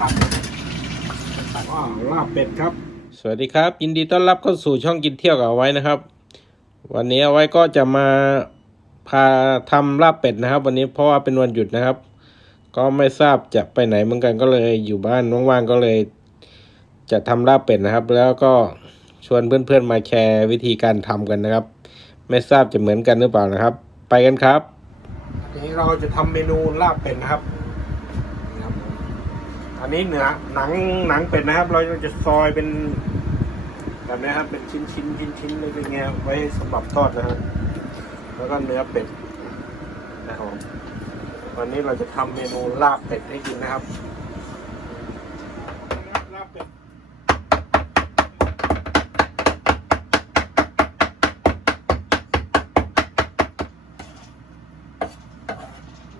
ตัดตัดอ้อลาบเป็ดครับ สวัสดีครับ ยินดีต้อนรับเข้าสู่ช่องกินเที่ยวกับเอาไว้นะครับ วันนี้เอาไว้ก็จะมาพาทำลาบเป็ดนะครับ วันนี้เพราะว่าเป็นวันหยุดนะครับ ก็ไม่ทราบจะไปไหนเหมือนกันก็เลยอยู่บ้านว่างๆก็เลย จะทำลาบเป็ดนะครับ แล้วก็ชวนเพื่อนๆมาแชร์วิธีการทำกันนะครับ ไม่ทราบจะเหมือนกันหรือเปล่านะครับ ไปกันครับอันนี้เราจะทำเมนูลาบเป็ดนะครับนี่ครับ อันนี้เนื้อหนังหนังเป็ดนะครับ เราจะซอยเป็นแบบนี้ครับเป็นชิ้นชิ้นชิ้นชิ้นเลยเป็นไงไว้สำหรับทอดนะครับแล้วก็เนื้อเป็ดนะครับวันนี้เราจะทำเมนูลาบเป็ดให้กินนะครับลาบเป็ด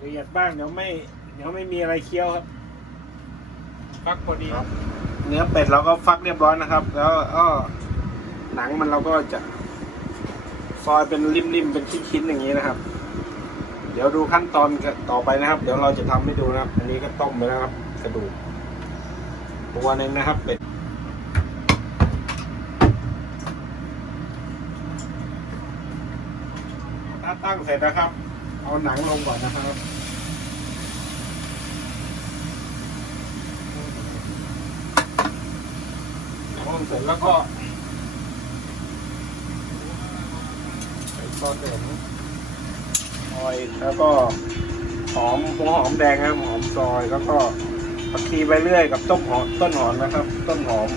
ละเอียดบ้างเดี๋ยวไม่เดี๋ยวไม่มีอะไรเคี้ยวครับ ฟักพอดีครับ เนื้อเป็ดเราก็ฟักเรียบร้อยนะครับ แล้วก็หนังมันเราก็จะ ซอยเป็นริมๆเป็นชิ้นๆอย่างนี้นะครับ เดี๋ยวดูขั้นตอนต่อไปนะครับ เดี๋ยวเราจะทำให้ดูนะครับ อันนี้ก็ต้มไปแล้วครับ กระดูกตัวหนึงนะครับเป็ดถ้าตั้งเสร็จนะครับ เอาหนังลงก่อนนะครับ นังเสร็จแล้วก็ใส่ซอสเดิมซอยแล้วก็หอมหัวหอมแดงครับหอมซอยแล้วก็ผักชีไปเรื่อยกับต้นหอมต้นหอมนะครับ ต้นหอม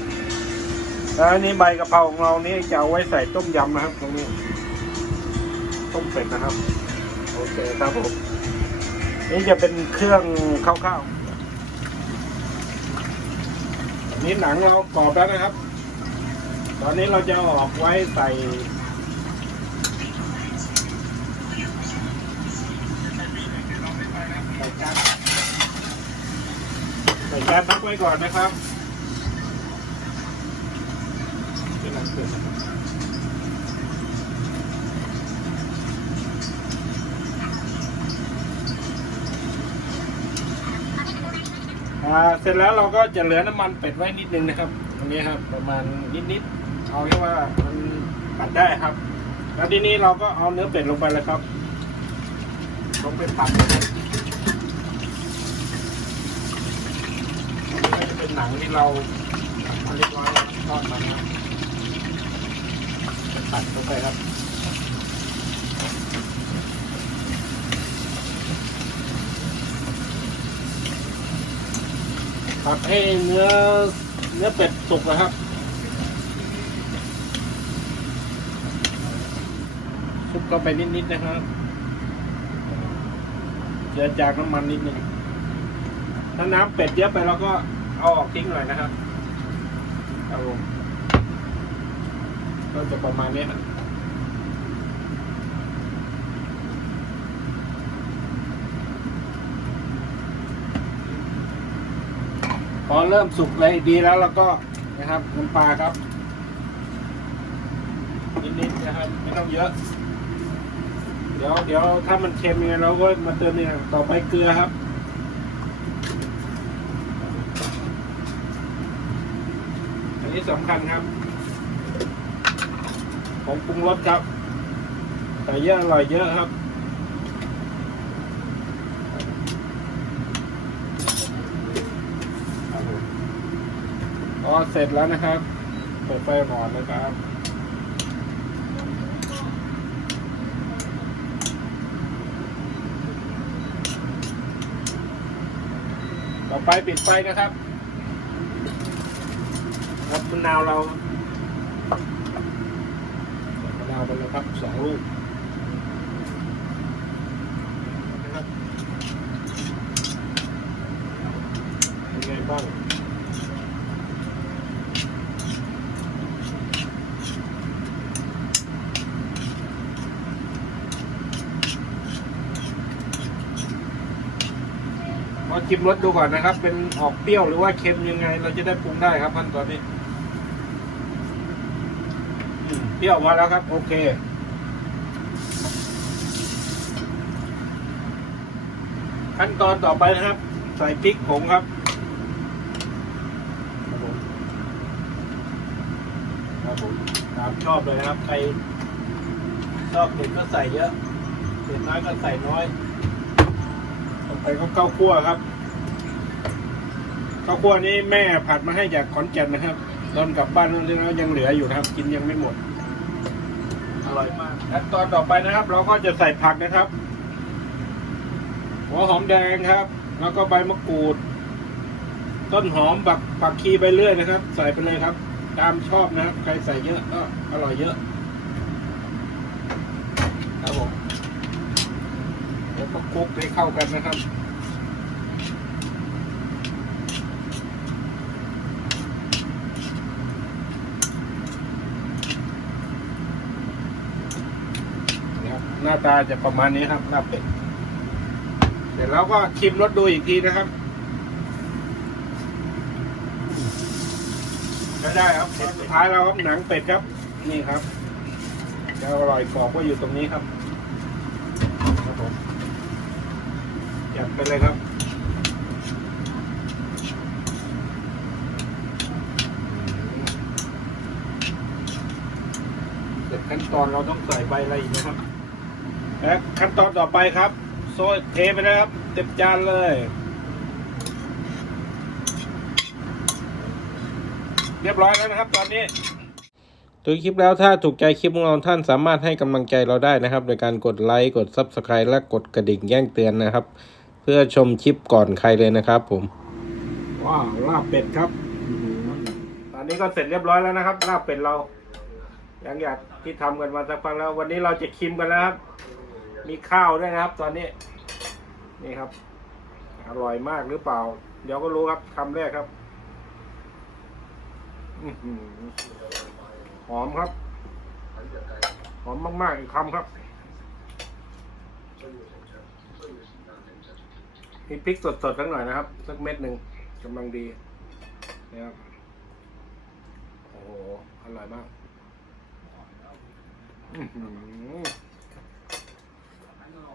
แล้วนี้ใบกะเพราของเรานี่จะเอาไว้ใส่ต้มยำนะครับตรงนี้ ต้มเป็ดนะครับโอเคครับผมนี่จะเป็นเครื่องคร่าวๆนี่หนังเรากรอบแล้วนะครับ ตอนนี้เราจะออกไว้ใส่ใส่จานใส่จานพักไว้ก่อนนะครับเป็นหนังเสรับอ่าเสร็จแล้วเราก็จะเหลือน้ำมันเป็ดไว้นิดนึงนะครับ ตรงนี้ครับประมาณนิดๆ เอาแค่ว่ามันตัดได้ครับ แล้วทีนี้เราก็เอาเนื้อเป็ดลงไปเลยครับ ลงไปตัดนะครับอันนี้ก็จะเป็นหนังที่เราตัดมาเรียบร้อยแล้วทอดมานะครับตัดเข้าไปครับตัดให้เนื้อเนื้อเป็ดสุกนะครับคลุก เข้าไปนิดๆนะครับเจือจางน้ำมันนิดนึงถ้าน้ำเป็ดเยอะไปเราก็เอาออกทิ้งหน่อยนะครับครับผมก็จะประมาณนี้นะพอเริ่มสุกเลยดีแล้วเราก็นะครับน้ำปลาครับนิดๆนะครับไม่ต้องเยอะ ดี๋ยวเดี๋ยวถ้ามันเค็มยังไงเราก็มาเติมเนี่ยต่อไปเกลือครับอันนี้สำคัญครับ ของปรุงรสครับใส่เยอะอร่อยเยอะครับก็เสร็จแล้วนะครับเปิดไฟอ่อนนะครับ ต่อไปปิดไฟนะครับครับมะนาวเรามะนาวไปเลยครับสองลูกนะครับเป็นไงบ้าง มาชิมรสดูก่อนนะครับ เป็นออกเปรี้ยวหรือว่าเค็มยังไง เราจะได้ปรุงได้ครับขั้นตอนนี้เปรี้ยวมาแล้วครับ โอเค ขั้นตอนต่อไปนะครับ ใส่พริกผงครับครับผมตามชอบเลยนะครับ ใครชอบเผ็ดก็ใส่เยอะเผ็ดน้อยก็ใส่น้อย ไปก็ข้าวคั่วครับข้าวคั่วนี้แม่ผัดมาให้จากขอนแก่นนะครับตอนกลับบ้านนั่นแล้วยังเหลืออยู่นะครับ กินยังไม่หมด อร่อยมากขั้นตอนต่อไปนะครับ เราก็จะใส่ผักนะครับ หัวหอมแดงครับ แล้วก็ใบมะกรูด ต้นหอมบักผักชีไปเรื่อยนะครับ ใส่ไปเลยครับ ตามชอบนะครับ ใครใส่เยอะก็อร่อยเยอะครับผม แล้วก็คลุกให้เข้ากันนะครับนะครับหน้าตาจะประมาณนี้ครับหน้าเป็ดเดี๋ยวเราก็ชิมรสดูอีกทีนะครับก็ได้ครับสุดท้ายเราครับหนังเป็ดครับ นี่ครับแล้วอร่อยกรอบก็อยู่ตรงนี้ครับผม จัดไปเลยครับเสร็จขั้นตอนเราต้องใส่ใบอะไรอีกนะครับ และขั้นตอนต่อไปครับ โซ่เทไปเลยครับ เต็มจานเลยเรียบร้อยแล้วนะครับ ตอนนี้ดูคลิปแล้วถ้าถูกใจคลิปของเราท่านสามารถให้กำลังใจเราได้นะครับ โดยการกดไลค์ กด Subscribe และกดกระดิ่งแจ้งเตือนนะครับ เพื่อชมคลิปก่อนใครเลยนะครับผม ว้าวลาบเป็ดครับ ตอนนี้ก็เสร็จเรียบร้อยแล้วนะครับ ลาบเป็ดเรายังอยากที่ทำกันมาสักพักแล้ว วันนี้เราจะชิมกันแล้วครับ มีข้าวด้วยนะครับ ตอนนี้ นี่ครับ อร่อยมากหรือเปล่า เดี๋ยวก็รู้ครับคำแรกครับอื้อหือหอมครับ หอมมากๆอีกคำครับ มีพริกสดๆสักหน่อยนะครับ สักเม็ดหนึ่งกำลังดีนะครับโอ้โหอร่อยมาก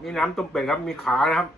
นี่น้ำต้มเป็ดครับ มีขานะครับ